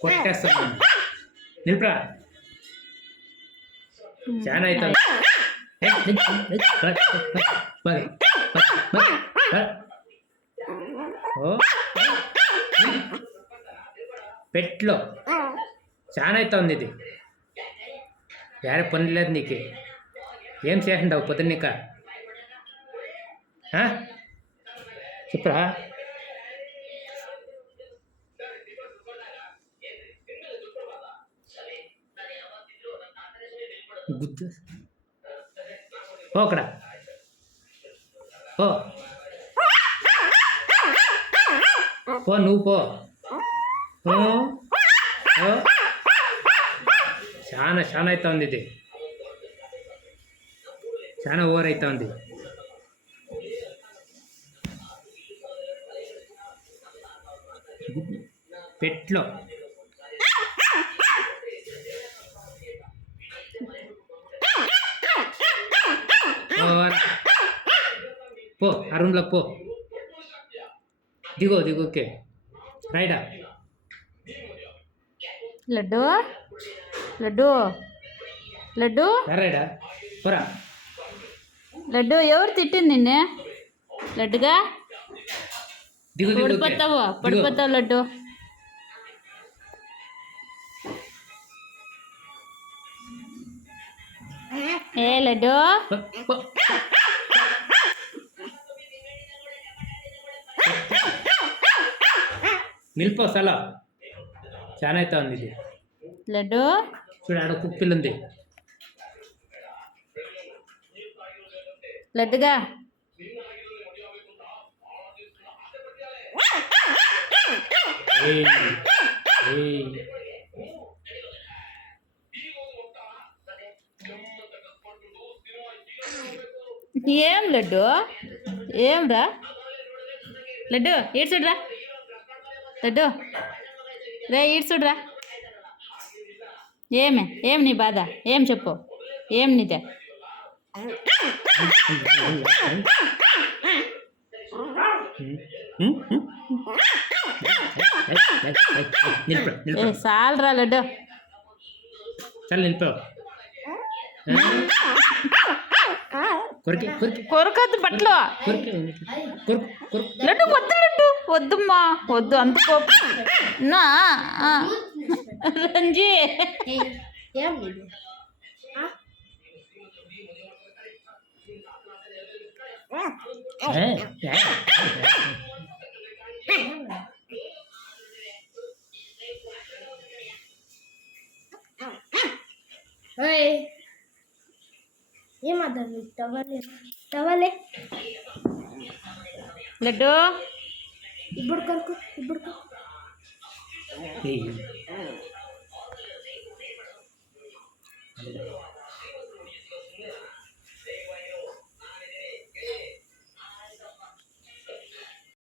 కొట్టేస్తాను నిల్పరా చాలా అవుతుంది పెట్లో చాలా అవుతుంది ఇది వేరే పని లేదు నీకు ఏం చేసిండవు పొద్దున్నీక చెప్పరా గుద్దు ఓ అక్కడ పో నువ్వు పో చాలా చాలా అవుతుంది ఇది చాలా ఓవర్ అవుతుంది పెట్లో పో ఆ రూమ్లో పో దిగో ఓకే రైడా లడ్డు లడ్డు లడ్డు రైడా పోరా లడ్డు ఎవరు తిట్టింది నిన్నే లడ్డుగా పడిపోతావు లడ్డు ఏ లడ్డు నిలిపో సలా చాలా అవుతుంది ఇది లడ్డు చూడు ఆడ కుప్పిలు ఉంది లడ్డుగా ఏం లడ్డు ఏం రా లడ్డు ఈడు చూడరా లడ్డు రే ఈడు చూడరా ఏం నీ బాధ ఏం చెప్పు ఏం నీదే చాలరా లడ్డు చాలా నిలిపావు కొరకద్దు బట్టలు లడ్డు వద్దు లడ్డు వద్దమ్మా వద్దు అంత కోపం రంజీ ఏమద్దు టవలే లడ్డు ఇప్పుడు కొరకు ఇప్పుడు